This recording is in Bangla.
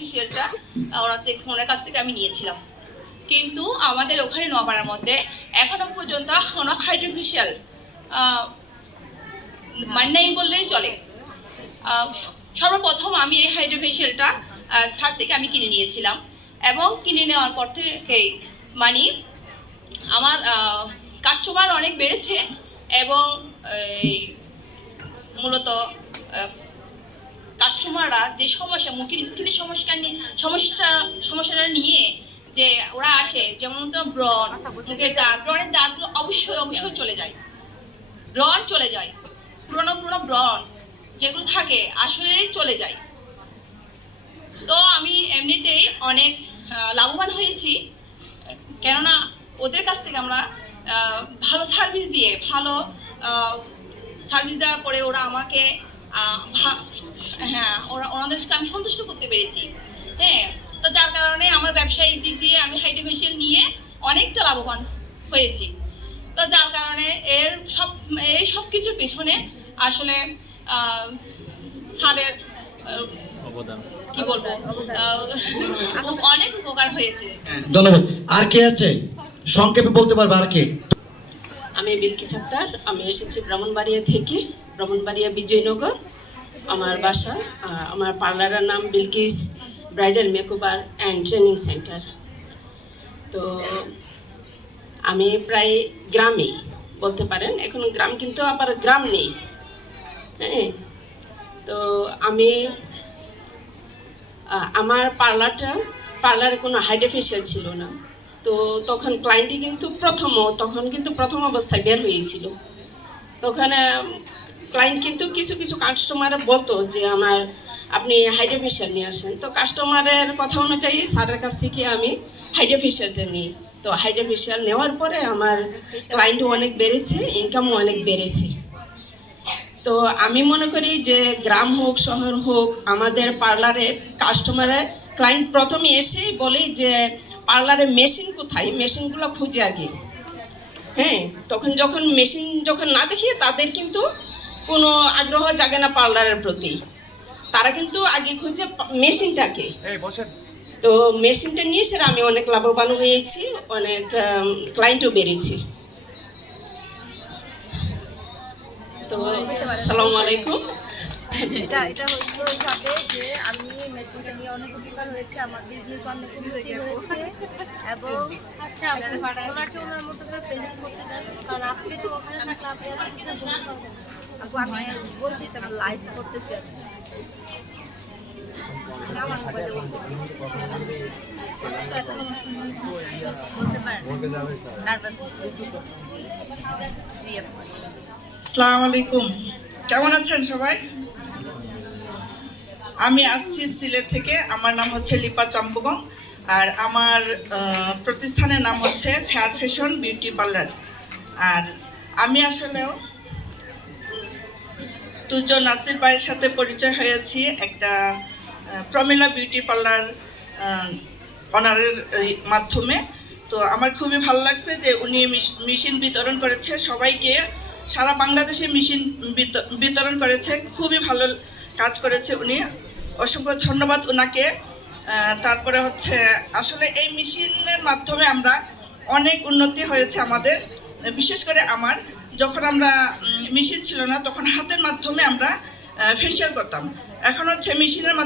ফেসিয়ালটা ওনার কাছ থেকে আমি নিয়েছিলাম, কিন্তু আমাদের ওখানে নোয়াপাড়ার মধ্যে এখনো পর্যন্ত কোনো হাইড্রোফেশিয়াল নেই বললেই চলে। সর্বপ্রথম আমি এই হাইড্রোফেশিয়ালটা স্যার থেকে আমি কিনে নিয়েছিলাম, এবং কিনে নেওয়ার পর থেকেই মানে আমার কাস্টমার অনেক বেড়েছে, এবং মূলত কাস্টমাররা যে মুখের স্কিনের সমস্যাটা নিয়ে যে ওরা আসে, যেমন ব্রণ, মুখের দাগ, ব্রণের দাগগুলো অবশ্যই চলে যায়, ব্রণ চলে যায়, পুরনো ব্রণ যেগুলো থাকে আসলেই চলে যায়। তো আমি এমনিতেই অনেক লাভবান হয়েছি, কেননা ওদের কাছ থেকে আমরা ভালো সার্ভিস দেওয়ার পরে ওরা আমাকে ওনাদের সাথে আমি সন্তুষ্ট করতে পেরেছি। তো যার কারণে আমার ব্যবসায়িক দিক দিয়ে আমি হাইড্রোফেশিয়াল নিয়ে অনেকটা লাভবান হয়েছি। তো যার কারণে এই সব কিছুর পেছনে আসলে স্যারের অবদান কি বলবো, অনেক উপকার হয়েছে। ধন্যবাদ। আর কে আছে সংক্ষেপে বলতে পারবে? আর কে? আমি বিলকিস আক্তার, আমি এসেছি ব্রাহ্মণবাড়িয়া থেকে, ব্রাহ্মণবাড়িয়া বিজয়নগর আমার বাসা। আমার পার্লারের নাম Bilkis bridal makeover and training centre. তো আমি প্রায় গ্রামেই বলতে পারেন, এখন গ্রাম কিন্তু আবার গ্রাম নেই। তো আমি আমার পার্লারে কোনো হাইড্রোফেশিয়াল ছিল না। তো তখন ক্লায়েন্টটি কিন্তু প্রথম অবস্থায় বের হয়েছিল। তখন ক্লায়েন্ট কিন্তু কিছু কাস্টমার বলতো যে আপনি হাইড্রোফেশিয়াল নিয়ে আসেন। তো কাস্টমারের কথা অনুযায়ী স্যারের কাছ থেকে আমি হাইড্রোফেশিয়ালটা নিই। তো হাইড্রোফেশিয়াল নেওয়ার পরে আমার ক্লায়েন্টও অনেক বেড়েছে, ইনকামও অনেক বেড়েছে। তো আমি মনে করি যে গ্রাম হোক শহর হোক, আমাদের পার্লারে কাস্টমারের ক্লায়েন্ট প্রথমে এসেই বলে যে পার্লারে মেশিন কোথায়, মেশিনগুলো খুঁজে আগে। যখন মেশিন না দেখিয়ে তাদের কিন্তু কোনো আগ্রহ জাগে না পার্লারের প্রতি, তারা কিন্তু আগে খুঁজে মেশিনটাকে। তো মেশিনটা নিয়ে সেটা আমি অনেক লাভবান হয়েছি, অনেক ক্লায়েন্টও বেড়েছি। তো আসসালামু আলাইকুম। এটা হচ্ছে ওইভাবে যে আমি মেশিনটা নিয়ে অনেক উপকার হয়েছে, আমার বিজনেস অনেক উন্নতি হয়েছে, এবং ওনাকে ওনার মতো করে প্রেজেন্ট করতে চাই, কারণ আপনি তো ওখানে থাকলে আপনি এত কিছু বলতে পারবেন। আমি বলতেছি আমি লাইভ করতেছি, আমার মোবাইলে বলতে পারেন নার্ভাস। আসসালামু আলাইকুম, কেমন আছেন সবাই? আমি আসছি সিলেট থেকে। আমার নাম হচ্ছে লিপা চাম্পুগং, আর আমার প্রতিষ্ঠানের নাম হচ্ছে ফেয়ার ফ্যাশন বিউটি পার্লার। আর আমি আসলেও তুজো নাসির ভাইয়ের সাথে পরিচয় হয়েছি একটা প্রমিলা বিউটি পার্লার অনারের মাধ্যমে। তো আমার খুবই ভালো লাগছে যে উনি মেশিন বিতরণ করেছে সবাইকে, সারা বাংলাদেশে মেশিন বিতরণ করেছে, খুবই ভালো কাজ করেছে উনি, অসংখ্য ধন্যবাদ ওনাকে। তারপরে হচ্ছে আসলে এই মেশিনের মাধ্যমে আমরা অনেক উন্নতি হয়েছে আমাদের, বিশেষ করে আমার যখন আমরা মেশিন ছিল না তখন হাতের মাধ্যমে আমরা ফেসিয়াল করতাম, এখন হচ্ছে মেশিনের মাধ্যমে